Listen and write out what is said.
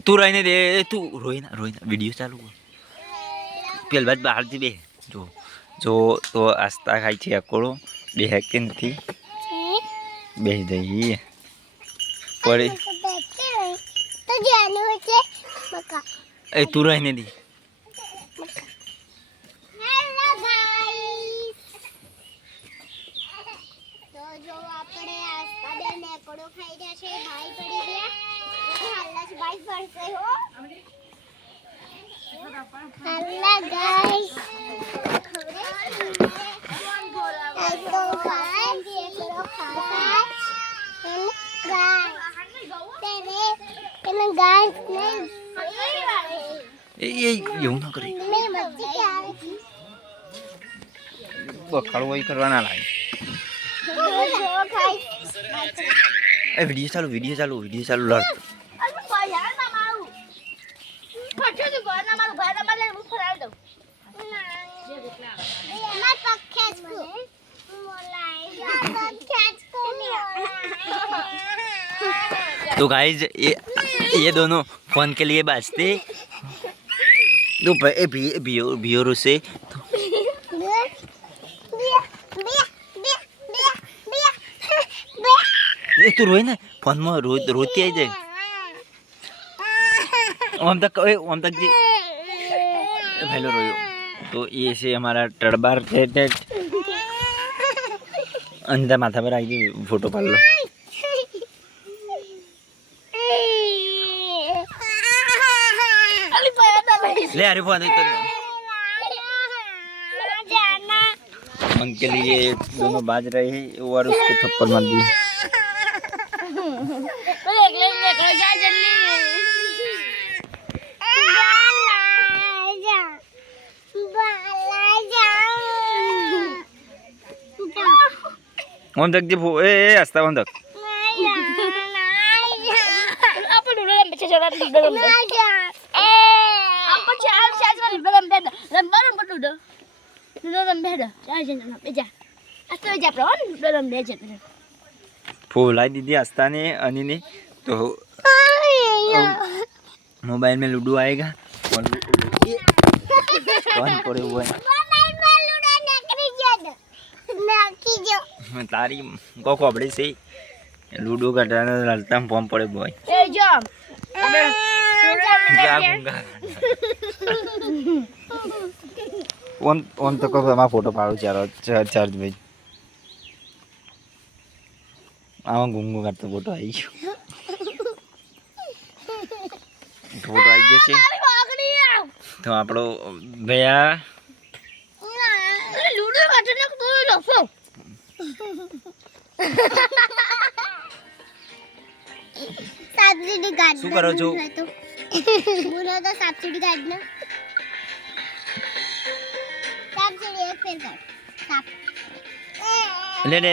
તું રહીને દે તું રોઈના વિડીયો ચાલુ પેલ બાદ બહારથી બે જો જો તો આસ્તા ખાય છે અકોળો બે કે નથી બે જઈએ પડે એ તું રહીને દે એવું ના કરે બખાડો વહી કરવાના લાગે એ વિડીયો ચાલુ લડ तो गाइज ये दोनों फोन के लिए बाजते तो बियोर से तू रोए ना फोन में रोती आई जाए हम तक जी हेलो रोयो तो ये से हमारा टड़बार अंदर माथा पर आई गई फोटो पाल लो ले अरे फोन मन के लिए दोनों बाज रहे हैं और उसको थप्पड़ मार दी वंदक जी ए असता वंदक apa dulu yang baca surat di dalam apa cahal cahal di dalam beda lembar berdua dalam beda aja nak beja asal beja pun dalam beja फूल आई दीदी आस्था ने अनि ने तो मोबाइल में लूडो आएगा और कौन पड़े हुए हैं तारी को कपड़े से लूडो कटाना ललता फॉर्म पड़े बॉय ए जम ओन तो को हमारा फोटो पाड़ो चार्ज भाई आवा गुंगू करते फोटो आई फोटो आई गयो छे तो आपड़ो भैया लूडो काटने को तो लफो सब्सिडी कार्ड શું કરો છો બોલો તો સબ્સિડી કાર્ડ ને સબ્સિડી એક ફેર કર લે